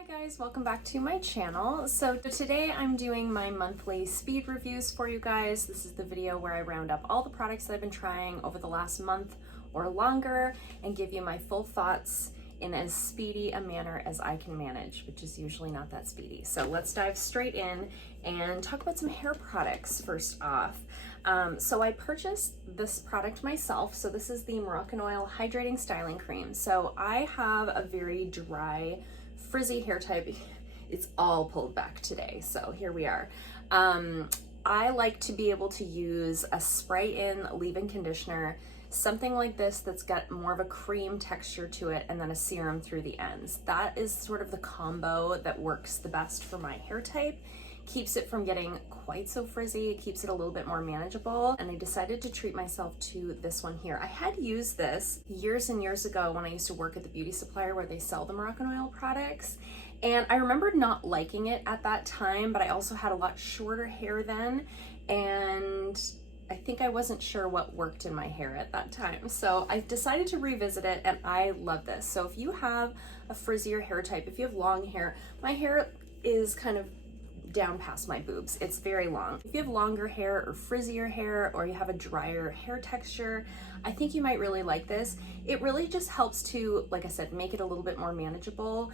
Hi guys, welcome back to my channel. So today I'm doing my monthly speed reviews for you guys. This is the video where I round up all the products that I've been trying over the last month or longer and give you my full thoughts in as speedy a manner as I can manage, which is usually not that speedy. So let's dive straight in and talk about some hair products first off. So I purchased this product myself. So this is the Moroccan Oil Hydrating Styling Cream. So I have a very dry, frizzy hair type. It's all pulled back today, so here we are. I like to be able to use a spray-in leave-in conditioner, something like this that's got more of a cream texture to it, and then a serum through the ends. That is sort of the combo that works the best for my hair type. Keeps it from getting quite so frizzy, keeps it a little bit more manageable, and I decided to treat myself to this one here. I had used this years and years ago when I used to work at the beauty supplier where they sell the Moroccan oil products, and I remember not liking it at that time, but I also had a lot shorter hair then, and I think I wasn't sure what worked in my hair at that time. So I decided to revisit it, and I love this. So if you have a frizzier hair type, if you have long hair, my hair is kind of down past my boobs. It's very long. If you have longer hair or frizzier hair, or you have a drier hair texture, I think you might really like this. It really just helps to, like I said, make it a little bit more manageable,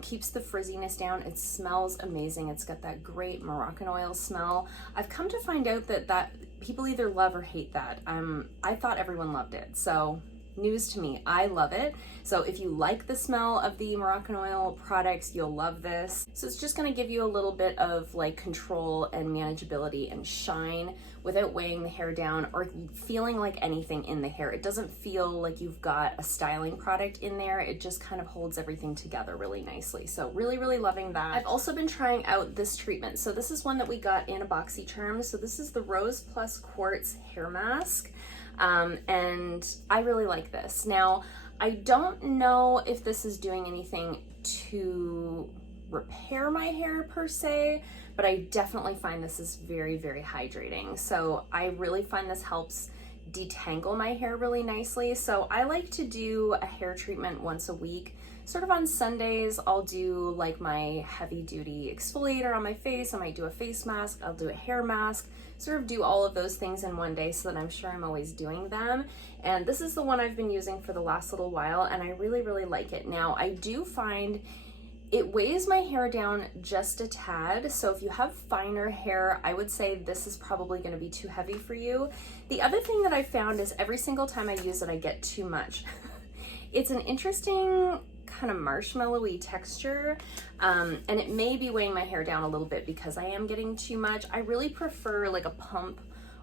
keeps the frizziness down. It smells amazing. It's got that great Moroccan oil smell. I've come to find out that people either love or hate that. I thought everyone loved it, so news to me. I love it. So if you like the smell of the Moroccan oil products, you'll love this. So it's just going to give you a little bit of like control and manageability and shine without weighing the hair down or feeling like anything in the hair. It doesn't feel like you've got a styling product in there. It just kind of holds everything together really nicely. So really, really loving that. I've also been trying out this treatment. So this is one that we got in a BoxyCharm. So this is the Rose Plus Quartz Hair Mask. And I really like this. Now, I don't know if this is doing anything to repair my hair per se, but I definitely find this is very, very hydrating. So I really find this helps detangle my hair really nicely. So I like to do a hair treatment once a week. Sort of on Sundays, I'll do like my heavy duty exfoliator on my face. I might do a face mask, I'll do a hair mask, sort of do all of those things in one day so that I'm sure I'm always doing them. And this is the one I've been using for the last little while, and I really, really like it. Now, I do find it weighs my hair down just a tad, so if you have finer hair, I would say this is probably going to be too heavy for you. The other thing that I found is every single time I use it, I get too much. It's an interesting kind of marshmallowy texture, and it may be weighing my hair down a little bit because I am getting too much. I really prefer like a pump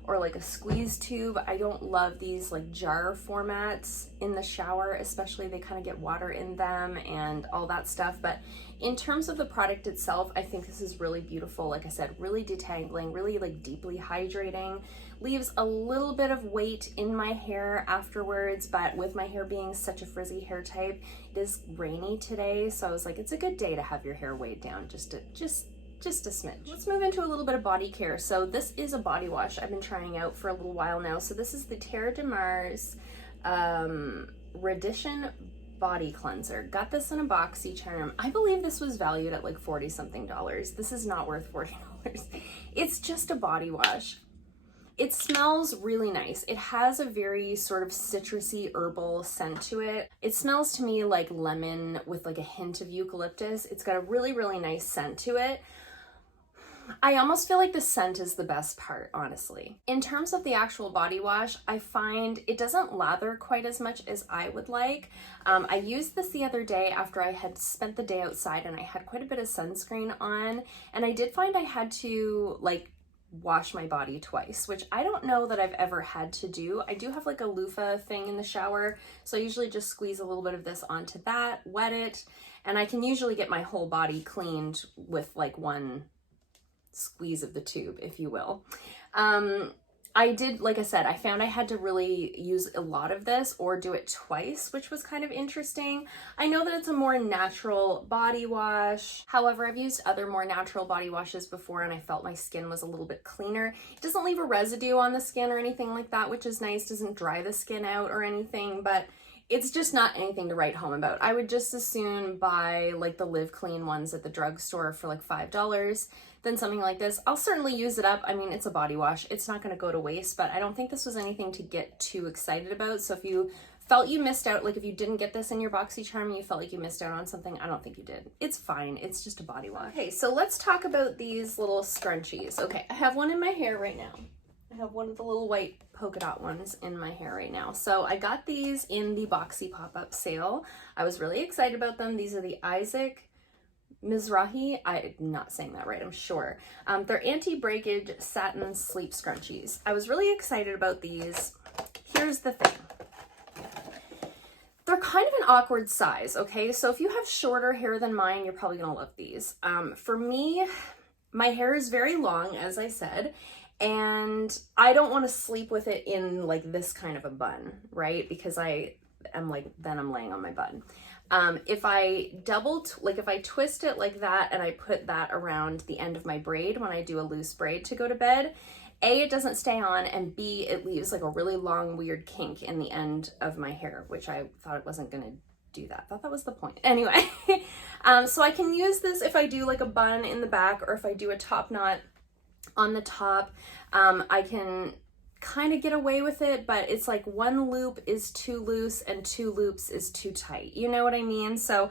or like a squeeze tube. I don't love these like jar formats in the shower, especially. They kind of get water in them and all that stuff. But in terms of the product itself, I think this is really beautiful. Like I said, really detangling, really like deeply hydrating. Leaves a little bit of weight in my hair afterwards, but with my hair being such a frizzy hair type, it is rainy today, so I was like, it's a good day to have your hair weighed down just a smidge. Let's move into a little bit of body care. So this is a body wash I've been trying out for a little while now. So this is the Terre Reddition body cleanser. Got this in a BoxyCharm. I believe this was valued at like $40 something. This is not worth $40. It's just a body wash. It smells really nice. It has a very sort of citrusy herbal scent to it. It smells to me like lemon with like a hint of eucalyptus. It's got a really, really nice scent to it. I almost feel like the scent is the best part, honestly. In terms of the actual body wash, I find it doesn't lather quite as much as I would like. I used this the other day after I had spent the day outside and I had quite a bit of sunscreen on, and I did find I had to like wash my body twice, which I don't know that I've ever had to do. I do have like a loofah thing in the shower, so I usually just squeeze a little bit of this onto that, wet it, and I can usually get my whole body cleaned with like one squeeze of the tube, if you will. I did, like I said, I found I had to really use a lot of this or do it twice, which was kind of interesting. I know that it's a more natural body wash. However, I've used other more natural body washes before and I felt my skin was a little bit cleaner. It doesn't leave a residue on the skin or anything like that, which is nice. Doesn't dry the skin out or anything, but it's just not anything to write home about. I would just as soon buy like the Live Clean ones at the drugstore for like $5 than something like this. I'll certainly use it up. I mean, it's a body wash. It's not going to go to waste, but I don't think this was anything to get too excited about. So if you felt you missed out, like if you didn't get this in your BoxyCharm and you felt like you missed out on something, I don't think you did. It's fine. It's just a body wash. Okay, so let's talk about these little scrunchies. Okay, I have one in my hair right now. I have one of the little white polka dot ones in my hair right now. So I got these in the Boxy pop-up sale. I was really excited about them. These are the Isaac Mizrahi. I'm not saying that right, I'm sure. They're anti-breakage satin sleep scrunchies. I was really excited about these. Here's the thing. They're kind of an awkward size, okay? So if you have shorter hair than mine, you're probably gonna love these. For me, my hair is very long, as I said, and I don't want to sleep with it in like this kind of a bun, right? Because then I'm laying on my bun. If I if I twist it like that and I put that around the end of my braid when I do a loose braid to go to bed, A, it doesn't stay on, and B, it leaves like a really long weird kink in the end of my hair, which I thought it wasn't gonna do that. I thought that was the point. Anyway, so I can use this if I do like a bun in the back or if I do a top knot on the top. I can kind of get away with it, but it's like one loop is too loose and two loops is too tight. You know what I mean? So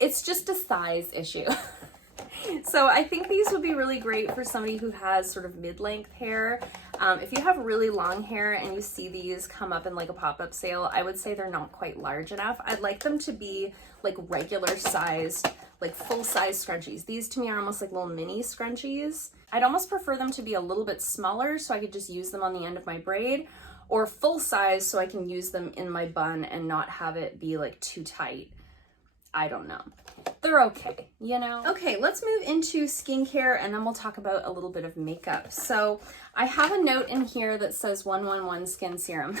it's just a size issue. So I think these would be really great for somebody who has sort of mid-length hair. If you have really long hair and you see these come up in like a pop-up sale, I would say they're not quite large enough. I'd like them to be like regular sized, like full-size scrunchies. These to me are almost like little mini scrunchies. I'd almost prefer them to be a little bit smaller so I could just use them on the end of my braid, or full size so I can use them in my bun and not have it be like too tight. I don't know. They're okay, you know? Okay, let's move into skincare and then we'll talk about a little bit of makeup. So I have a note in here that says 111 Skin Serum.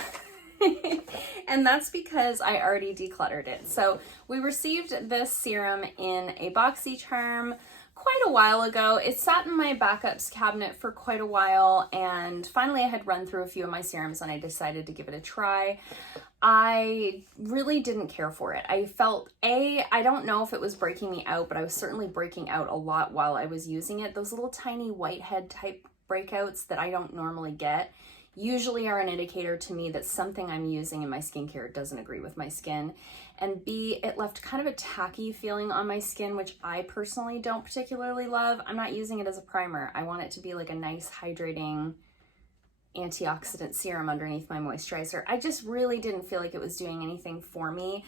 And that's because I already decluttered it. So we received this serum in a BoxyCharm quite a while ago. It sat in my backups cabinet for quite a while, and finally I had run through a few of my serums and I decided to give it a try. I really didn't care for it. I felt, I don't know if it was breaking me out, but I was certainly breaking out a lot while I was using it. Those little tiny whitehead type breakouts that I don't normally get usually are an indicator to me that something I'm using in my skincare doesn't agree with my skin. And B, it left kind of a tacky feeling on my skin, which I personally don't particularly love. I'm not using it as a primer. I want it to be like a nice hydrating antioxidant serum underneath my moisturizer. I just really didn't feel like it was doing anything for me.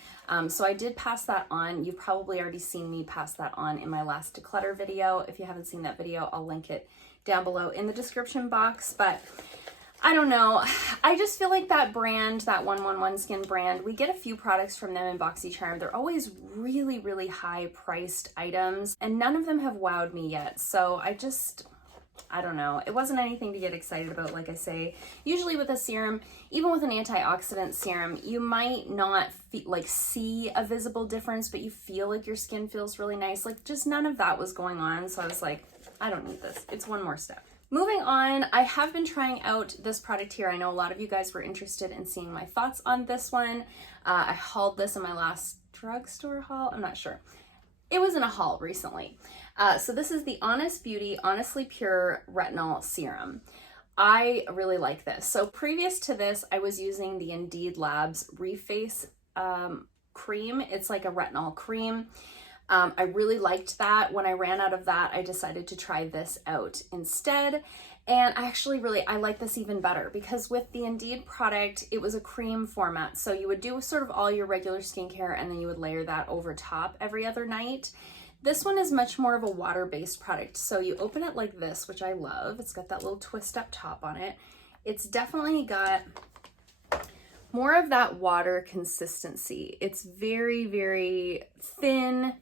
So I did pass that on. You've probably already seen me pass that on in my last declutter video. If you haven't seen that video, I'll link it down below in the description box. But I don't know. I just feel like that brand, that 111 Skin brand, we get a few products from them in BoxyCharm. They're always really, really high priced items and none of them have wowed me yet. So I don't know. It wasn't anything to get excited about, like I say. Usually with a serum, even with an antioxidant serum, you might not see a visible difference, but you feel like your skin feels really nice. Like just none of that was going on. So I was like, I don't need this. It's one more step. Moving on, I have been trying out this product here. I know a lot of you guys were interested in seeing my thoughts on this one. I hauled this in my last drugstore haul. I'm not sure. It was in a haul recently. So this is the Honest Beauty Honestly Pure Retinol Serum. I really like this. So previous to this, I was using the Indeed Labs Reface cream. It's like a retinol cream. I really liked that. When I ran out of that, I decided to try this out instead. And I like this even better because with the Indeed product, it was a cream format. So you would do sort of all your regular skincare and then you would layer that over top every other night. This one is much more of a water-based product. So you open it like this, which I love. It's got that little twist up top on it. It's definitely got more of that water consistency. It's very, very thin,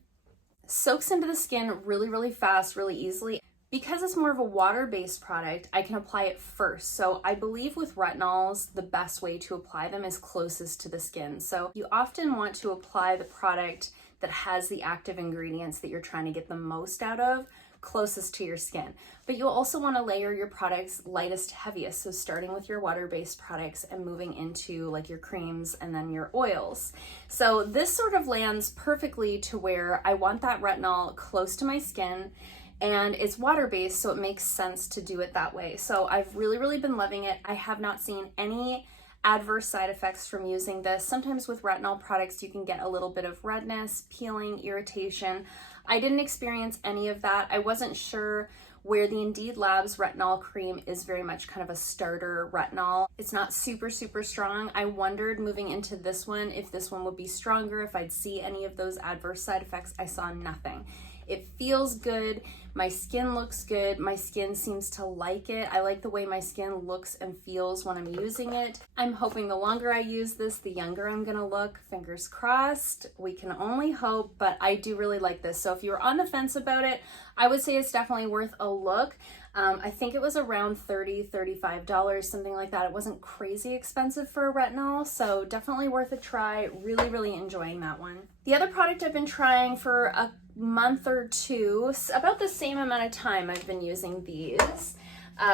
soaks into the skin really, really fast, really easily. Because it's more of a water-based product, I can apply it first. So I believe with retinols, the best way to apply them is closest to the skin. So you often want to apply the product that has the active ingredients that you're trying to get the most out of closest to your skin. But you also want to layer your products lightest to heaviest. So starting with your water-based products and moving into like your creams and then your oils. So this sort of lands perfectly to where I want that retinol close to my skin, and it's water-based, so it makes sense to do it that way. So I've really been loving it. I have not seen any adverse side effects from using this. Sometimes with retinol products, you can get a little bit of redness, peeling, irritation. I didn't experience any of that. I wasn't sure where the Indeed Labs retinol cream is very much kind of a starter retinol. It's not super strong. I wondered moving into this one if this one would be stronger, if I'd see any of those adverse side effects. I saw nothing. It feels good. My skin looks good. My skin seems to like it. I like the way my skin looks and feels when I'm using it. I'm hoping the longer I use this, the younger I'm gonna look. Fingers crossed. We can only hope, but I do really like this. So if you're on the fence about it, I would say it's definitely worth a look. I think it was around $30, $35, something like that. It wasn't crazy expensive for a retinol, so definitely worth a try. Really enjoying that one. The other product I've been trying for a month or two, about the same amount of time I've been using these.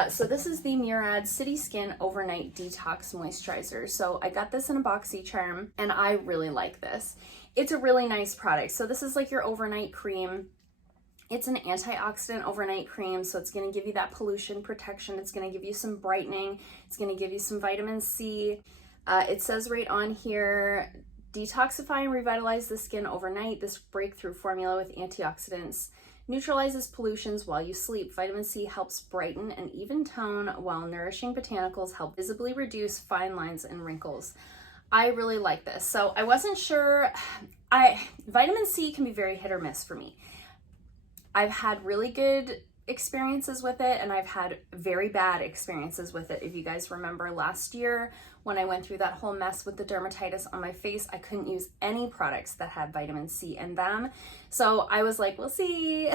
So this is the Murad City Skin Overnight Detox Moisturizer. So I got this in a boxy charm and I really like this. It's a really nice product. So this is like your overnight cream. It's an antioxidant overnight cream, so it's going to give you that pollution protection. It's going to give you some brightening. It's going to give you some vitamin C. It says right on here, detoxify and revitalize the skin overnight. This breakthrough formula with antioxidants neutralizes pollutions while you sleep. Vitamin C helps brighten and even tone, while nourishing botanicals help visibly reduce fine lines and wrinkles. I really like this. So I wasn't sure. Vitamin C can be very hit or miss for me. I've had really good experiences with it and I've had very bad experiences with it. If you guys remember last year when I went through that whole mess with the dermatitis on my face, I couldn't use any products that had vitamin C in them. So I was like, we'll see.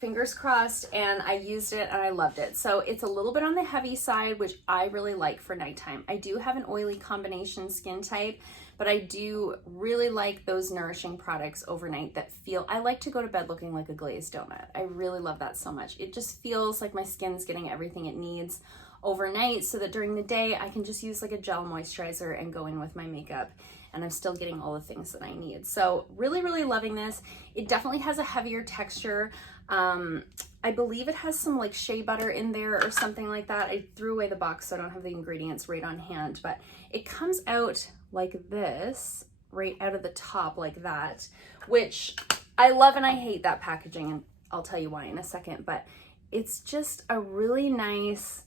Fingers crossed, and I used it and I loved it. So it's a little bit on the heavy side, which I really like for nighttime. I do have an oily combination skin type, but I do really like those nourishing products overnight that feel, I like to go to bed looking like a glazed donut. I really love that so much. It just feels like my skin's getting everything it needs overnight, so that during the day I can just use like a gel moisturizer and go in with my makeup and I'm still getting all the things that I need. So really loving this. It definitely has a heavier texture. I believe it has some like shea butter in there or something like that. I threw away the box, so I don't have the ingredients right on hand, but it comes out like this, right out of the top like that, which I love and I hate that packaging, and I'll tell you why in a second, but it's just a really nice,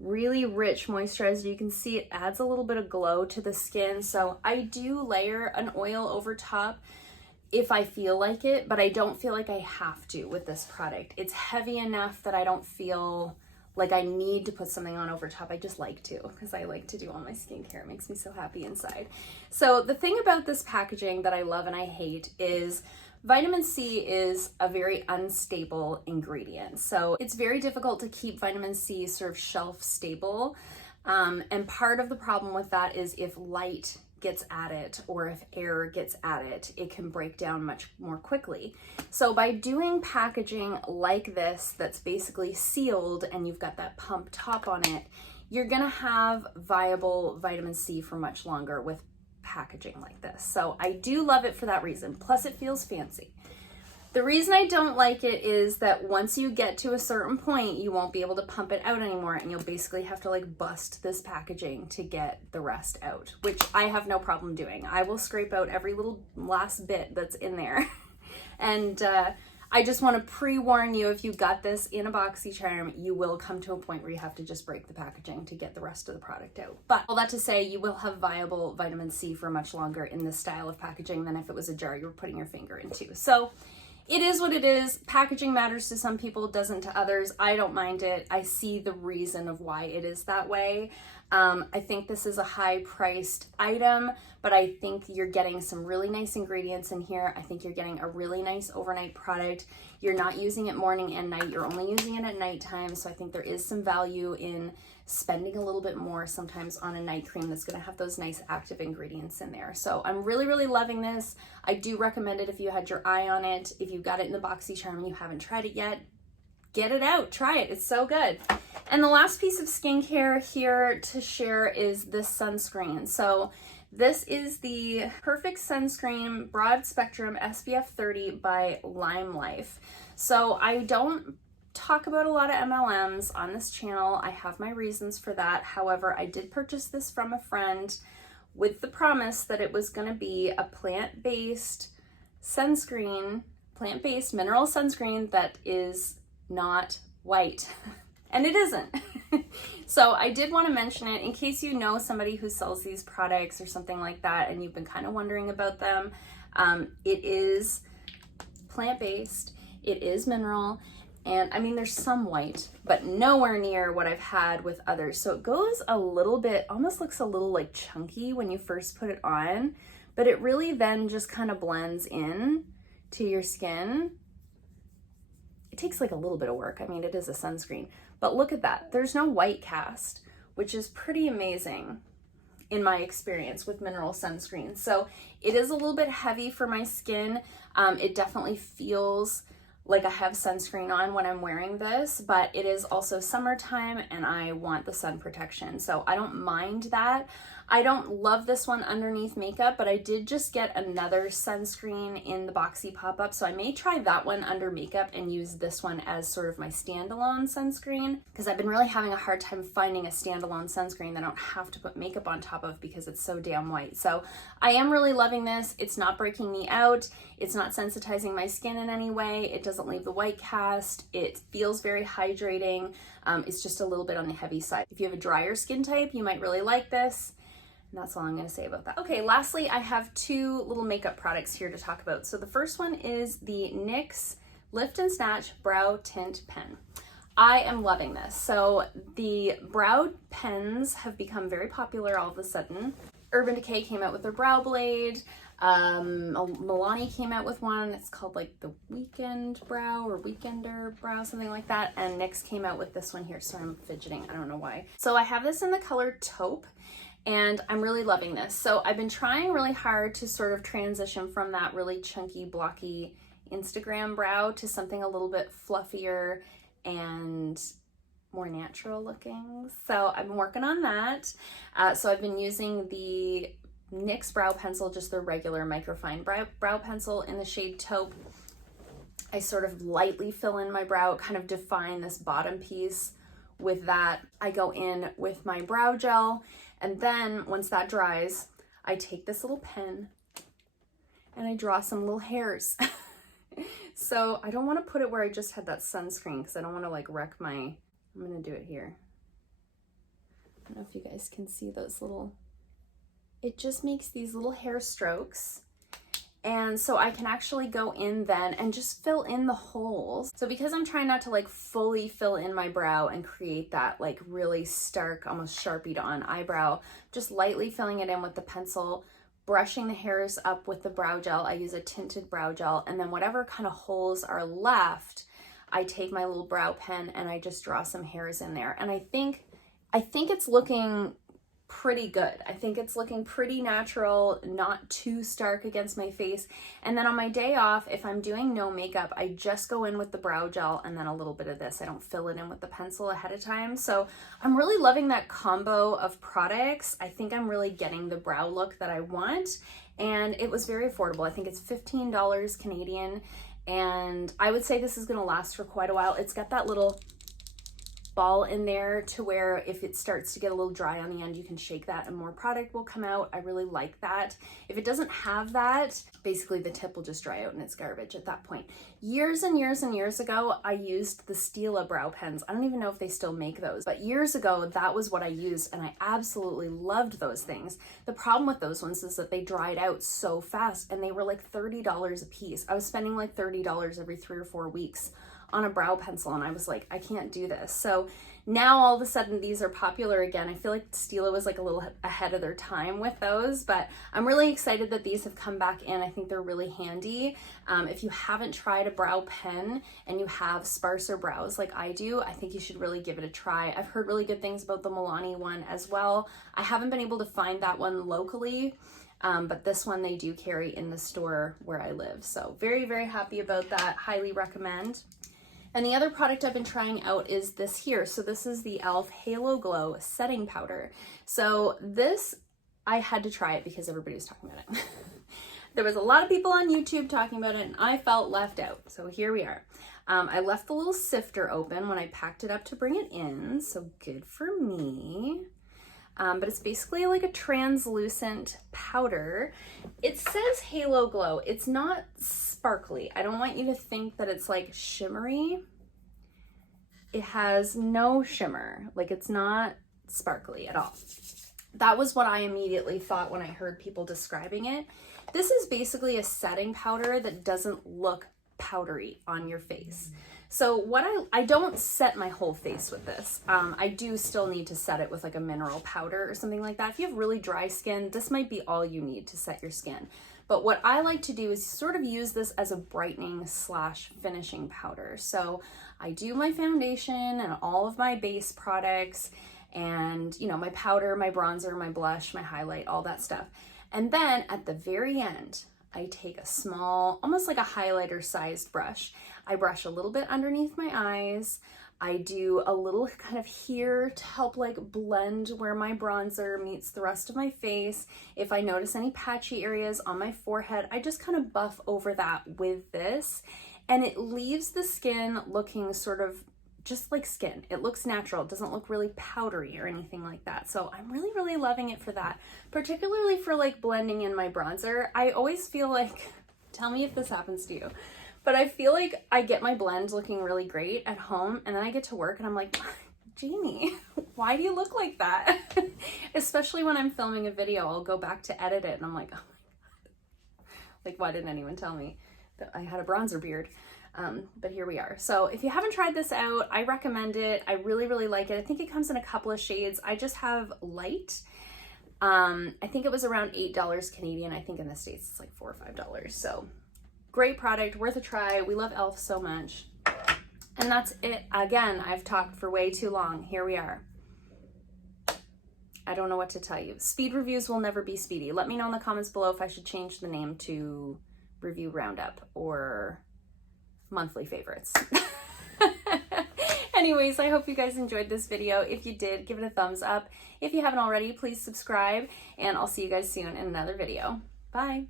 really rich moisturizer. You can see it adds a little bit of glow to the skin. So I do layer an oil over top if I feel like it, but I don't feel like I have to with this product. It's heavy enough that I don't feel like I need to put something on over top. I just like to, because I like to do all my skincare. It makes me so happy inside. So the thing about this packaging that I love and I hate is vitamin C is a very unstable ingredient. So it's very difficult to keep vitamin C sort of shelf stable. And part of the problem with that is if light gets at it or if air gets at it, it can break down much more quickly. So by doing packaging like this that's basically sealed and you've got that pump top on it, you're gonna have viable vitamin C for much longer with packaging like this. So I do love it for that reason. Plus it feels fancy. The reason I don't like it is that once you get to a certain point, you won't be able to pump it out anymore, and you'll basically have to like bust this packaging to get the rest out, which I have no problem doing. I will scrape out every little last bit that's in there. And I just want to pre-warn you, if you got this in a boxy charm, you will come to a point where you have to just break the packaging to get the rest of the product out. But all that to say, you will have viable vitamin C for much longer in this style of packaging than if it was a jar you were putting your finger into. So it is what it is. Packaging matters to some people, doesn't to others. I don't mind it. I see the reason of why it is that way. I think this is a high-priced item, but I think you're getting some really nice ingredients in here. I think you're getting a really nice overnight product. You're not using it morning and night. You're only using it at nighttime, so I think there is some value in spending a little bit more sometimes on a night cream that's going to have those nice active ingredients in there. So I'm really loving this. I do recommend it if you had your eye on it. If you got it in the boxy charm and you haven't tried it yet, get it out, try it, it's so good. And the last piece of skincare here to share is this sunscreen. So this is the Perfect Sunscreen Broad Spectrum SPF 30 by LimeLife. So I don't talk about a lot of MLMs on this channel. I have my reasons for that. However, I did purchase this from a friend with the promise that it was going to be a plant-based sunscreen, plant-based mineral sunscreen that is not white. And it isn't. So I did want to mention it in case you know somebody who sells these products or something like that and you've been kind of wondering about them. It is plant-based, it is mineral, and I mean there's some white, but nowhere near what I've had with others. So it goes a little bit, almost looks a little like chunky when you first put it on, but it really then just kind of blends in to your skin. It takes like a little bit of work. I mean, it is a sunscreen, but look at that. There's no white cast, which is pretty amazing in my experience with mineral sunscreen. So it is a little bit heavy for my skin. It definitely feels like I have sunscreen on when I'm wearing this, but it is also summertime and I want the sun protection. So I don't mind that. I don't love this one underneath makeup, but I did just get another sunscreen in the boxy pop-up. So I may try that one under makeup and use this one as sort of my standalone sunscreen, because I've been really having a hard time finding a standalone sunscreen that I don't have to put makeup on top of because it's so damn white. So I am really loving this. It's not breaking me out. It's not sensitizing my skin in any way. It doesn't leave the white cast. It feels very hydrating. It's just a little bit on the heavy side. If you have a drier skin type, you might really like this. And that's all I'm going to say about that. Okay, lastly, I have two little makeup products here to talk about. So the first one is the NYX Lift and Snatch Brow Tint Pen. I am loving this. So the brow pens have become very popular all of a sudden. Urban Decay came out with their brow blade. Milani came out with one. It's called like the Weekend Brow or Weekender Brow, something like that. And NYX came out with this one here. So I'm fidgeting. I don't know why. So I have this in the color Taupe. And I'm really loving this. So I've been trying really hard to sort of transition from that really chunky, blocky Instagram brow to something a little bit fluffier and more natural looking. So I've been working on that. So I've been using the NYX brow pencil, just the regular microfine brow pencil in the shade Taupe. I sort of lightly fill in my brow, kind of define this bottom piece with that. I go in with my brow gel. And then once that dries, I take this little pen and I draw some little hairs. So I don't want to put it where I just had that sunscreen because I don't want to like wreck my, I'm going to do it here. I don't know if you guys can see those little, it just makes these little hair strokes. And so I can actually go in then and just fill in the holes. So because I'm trying not to like fully fill in my brow and create that like really stark, almost Sharpied on eyebrow, just lightly filling it in with the pencil, brushing the hairs up with the brow gel. I use a tinted brow gel, and then whatever kind of holes are left, I take my little brow pen and I just draw some hairs in there. And I think it's looking pretty good. I think it's looking pretty natural, not too stark against my face. And then on my day off, if I'm doing no makeup, I just go in with the brow gel and then a little bit of this. I don't fill it in with the pencil ahead of time. So I'm really loving that combo of products. I think I'm really getting the brow look that I want. And it was very affordable. I think it's $15 Canadian. And I would say this is going to last for quite a while. It's got that little ball in there to where if it starts to get a little dry on the end, you can shake that and more product will come out. I really like that. If it doesn't have that, basically the tip will just dry out and it's garbage at that point. Years and years and years ago, I used the Stila brow pens. I don't even know if they still make those, but years ago, that was what I used and I absolutely loved those things. The problem with those ones is that they dried out so fast and they were like $30 a piece. I was spending like $30 every 3 or 4 weeks on a brow pencil and I was like, I can't do this. So now all of a sudden these are popular again. I feel like Stila was like a little ahead of their time with those, but I'm really excited that these have come back in. I think they're really handy. If you haven't tried a brow pen and you have sparser brows like I do, I think you should really give it a try. I've heard really good things about the Milani one as well. I haven't been able to find that one locally. But this one they do carry in the store where I live. So very, very happy about that. Highly recommend. And the other product I've been trying out is this here. So this is the e.l.f. Halo Glow Setting Powder. So this, I had to try it because everybody was talking about it. There was a lot of people on YouTube talking about it and I felt left out. So here we are. I left the little sifter open when I packed it up to bring it in. So good for me. But it's basically like a translucent powder. It says Halo Glow. It's not sparkly. I don't want you to think that it's like shimmery. It has no shimmer. Like it's not sparkly at all. That was what I immediately thought when I heard people describing it. This is basically a setting powder that doesn't look powdery on your face. So what I don't set my whole face with this. I do still need to set it with like a mineral powder or something like that. If you have really dry skin, this might be all you need to set your skin. But what I like to do is sort of use this as a brightening slash finishing powder. So I do my foundation and all of my base products and, you know, my powder, my bronzer, my blush, my highlight, all that stuff. And then at the very end, I take a small, almost like a highlighter sized brush. I brush a little bit underneath my eyes. I do a little kind of here to help like blend where my bronzer meets the rest of my face. If I notice any patchy areas on my forehead, I just kind of buff over that with this. And it leaves the skin looking sort of just like skin. It looks natural. It doesn't look really powdery or anything like that. So I'm really, really loving it for that, particularly for like blending in my bronzer. I always feel like, tell me if this happens to you, but I feel like I get my blend looking really great at home and then I get to work and I'm like, Jamie, why do you look like that? Especially when I'm filming a video, I'll go back to edit it and I'm like, oh my God, like why didn't anyone tell me that I had a bronzer beard? But here we are. So if you haven't tried this out, I recommend it. I really, really like it. I think it comes in a couple of shades. I just have light. I think it was around $8 Canadian. I think in the States it's like $4 or $5. So great product, worth a try. We love e.l.f. so much. And that's it. Again, I've talked for way too long. Here we are. I don't know what to tell you. Speed reviews will never be speedy. Let me know in the comments below if I should change the name to Review Roundup or Monthly Favorites. Anyways, I hope you guys enjoyed this video. If you did, give it a thumbs up. If you haven't already, please subscribe, and I'll see you guys soon in another video. Bye.